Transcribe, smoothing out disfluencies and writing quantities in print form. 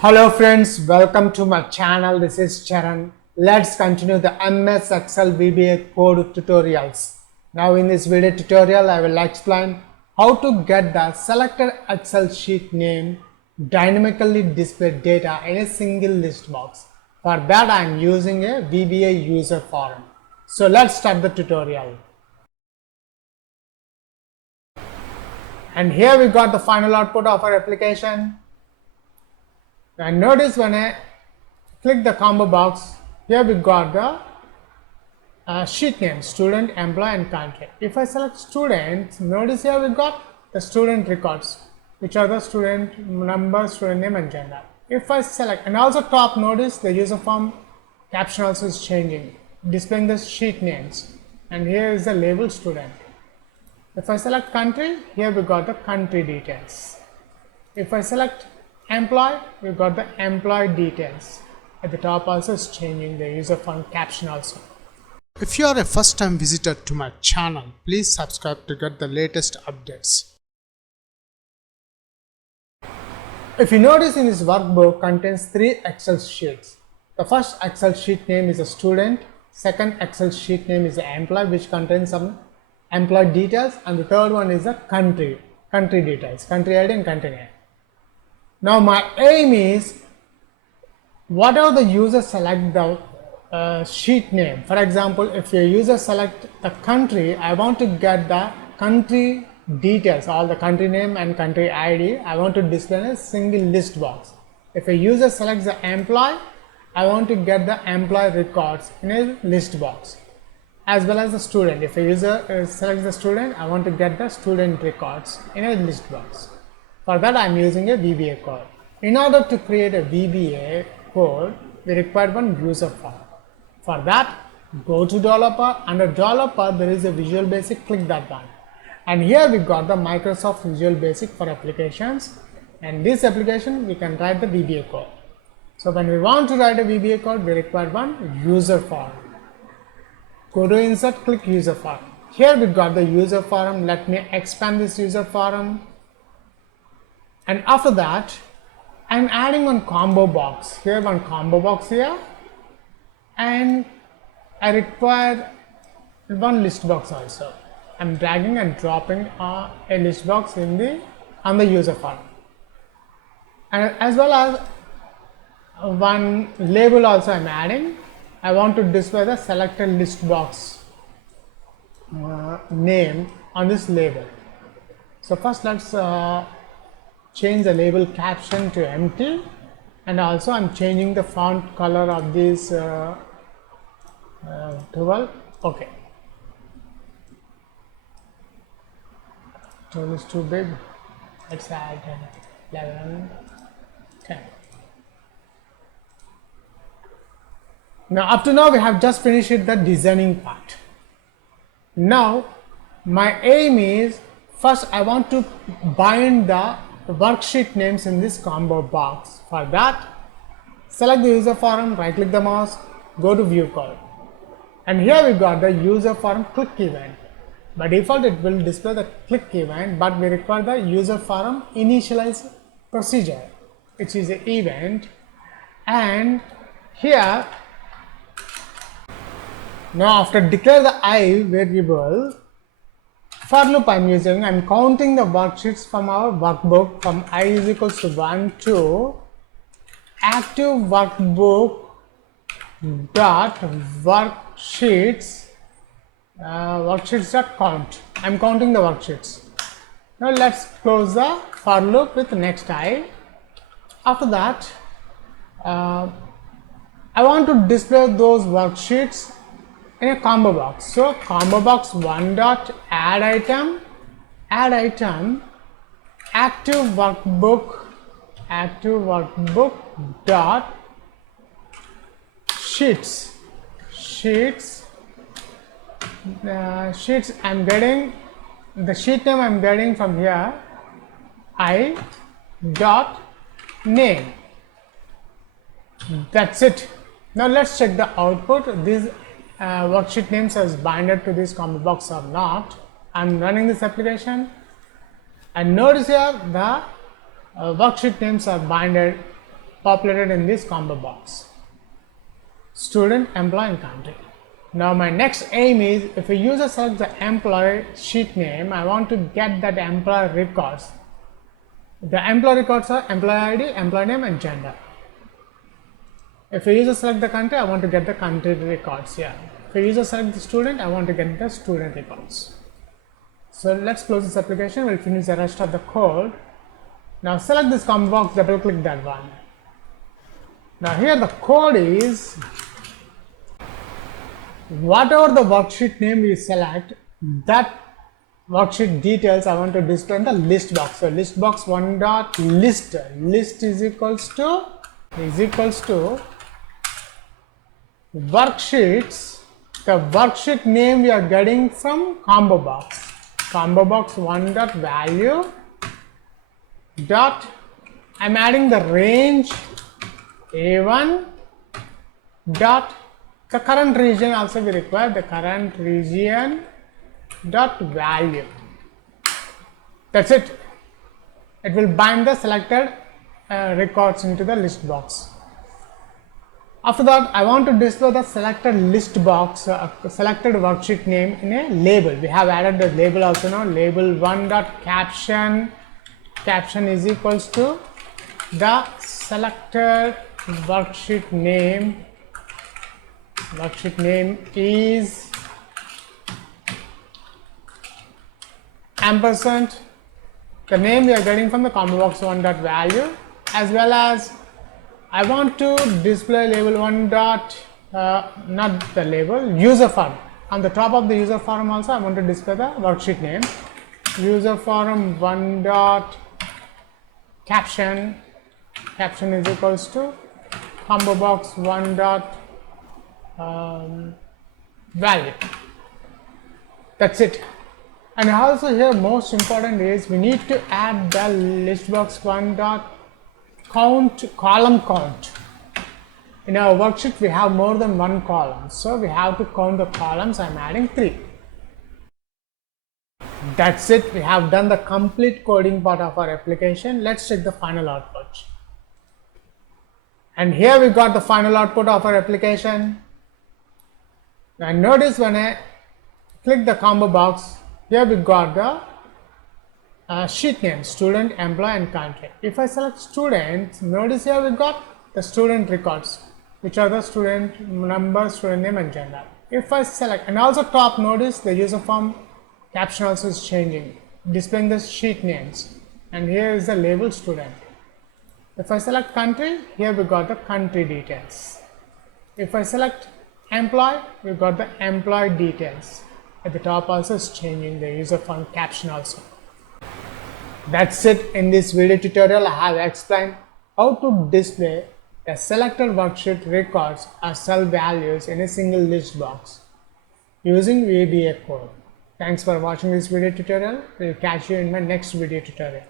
Hello friends, welcome to my channel. This is Charan. Let's continue the MS Excel VBA Code tutorials. Now in this video tutorial, I will explain how to get the selected Excel sheet name dynamically display data in a single list box. For that I am using a VBA Userform. So let's start the tutorial. And here we got the final output of our application. And notice when I click the combo box, here we got the sheet name, student, employee and country. If I select student, notice here we got the student records, which are the student number, student name and gender. If I select, and also top, notice the user form caption also is changing, displaying the sheet names, and here is the label student. If I select country, here we got the country details. If I select employee, we got the employee details. At the top also is changing the user form caption also. If you are a first time visitor to my channel, please subscribe to get the latest updates. If you notice in this workbook contains 3 Excel sheets. The first Excel sheet name is a student, second Excel sheet name is the employee, which contains some employee details, and the third one is the country details, country ID and country name. Now my aim is, whatever the user select the sheet name. For example, if your user select the country, I want to get the country details, all the country name and country ID. I want to display in a single list box. If a user selects the employee, I want to get the employee records in a list box, as well as the student. If a user selects the student, I want to get the student records in a list box. For that I am using a VBA code. In order to create a VBA code, we require one user form. For that, go to developer. Under developer there is a Visual Basic, click that one. And here we got the Microsoft Visual Basic for applications, and this application we can write the VBA code. So when we want to write a VBA code, we require one user form. Go to insert, click user form. Here we got the user form. Let me expand this user form. And after that, I am adding one combo box here, one combo box here, and I require one list box also. I am dragging and dropping a list box on the user form, and as well as one label also I am adding. I want to display the selected list box name on this label. So first let's change the label caption to empty, and also I'm changing the font color of this 12. Okay, 12 is too big. Let's add 11, 10. Now up to now we have just finished the designing part. Now my aim is, first I want to bind the worksheet names in this combo box. For that, select the user form, right click the mouse, go to view code, and here we got the user form click event. By default it will display the click event, but we require the user form initialize procedure, which is an event. And here, now after declare the I variable, for loop I am using, I am counting the worksheets from our workbook from I is equals to 1 to active workbook dot worksheets worksheets dot count. I am counting the worksheets. Now let's close the for loop with next I. After that, I want to display those worksheets in a combo box. So combo box 1 dot add item active workbook dot sheets. I'm getting the sheet name, I'm getting from here I dot name. That's it. Now let's check the output. These worksheet names as binded to this combo box or not. I'm running this application, and notice here the worksheet names are binded populated in this combo box. Student, employee and country. Now my next aim is, if a user selects the employee sheet name, I want to get that employee records. The employee records are employee ID, employee name and gender. If a user select the country, I want to get the country records here. If a user select the student, I want to get the student records. So let's close this application. We'll finish the rest of the code. Now select this combo box, double click that one. Now here the code is, whatever the worksheet name you select, that worksheet details I want to display in the list box. So listbox one dot list is equals to worksheets. The worksheet name we are getting from combo box. Combo box one dot value dot, I'm adding the range A1 dot, the current region also we require, the current region dot value. That's it. It will bind the selected records into the list box. After that, I want to display the selected list box, selected worksheet name in a label. We have added the label also now. Label one dot caption. Caption is equals to the selected worksheet name. Worksheet name is ampersand, the name we are getting from the combo box one dot value, as well as I want to display label one dot, not the label, user form. On the top of the user form also I want to display the worksheet name. User form one dot caption. Caption is equals to combo box one dot value. That's it. And also here most important is we need to add the listbox one dot count, column count. In our worksheet we have more than one column, so we have to count the columns. I'm adding 3. That's it. We have done the complete coding part of our application. Let's check the final output. And here we got the final output of our application. And notice when I click the combo box, here we got the sheet name, student, employee and country. If I select student, notice here we got the student records, which are the student number, student name and gender. If I select, and also top, notice the user form caption also is changing, displaying the sheet names, and here is the label student. If I select country, here we got the country details. If I select employee, we got the employee details. At the top also is changing the user form caption also. That's it. In this video tutorial, I have explained how to display the selected worksheet records or cell values in a single list box using VBA Code. Thanks for watching this video tutorial. We'll catch you in my next video tutorial.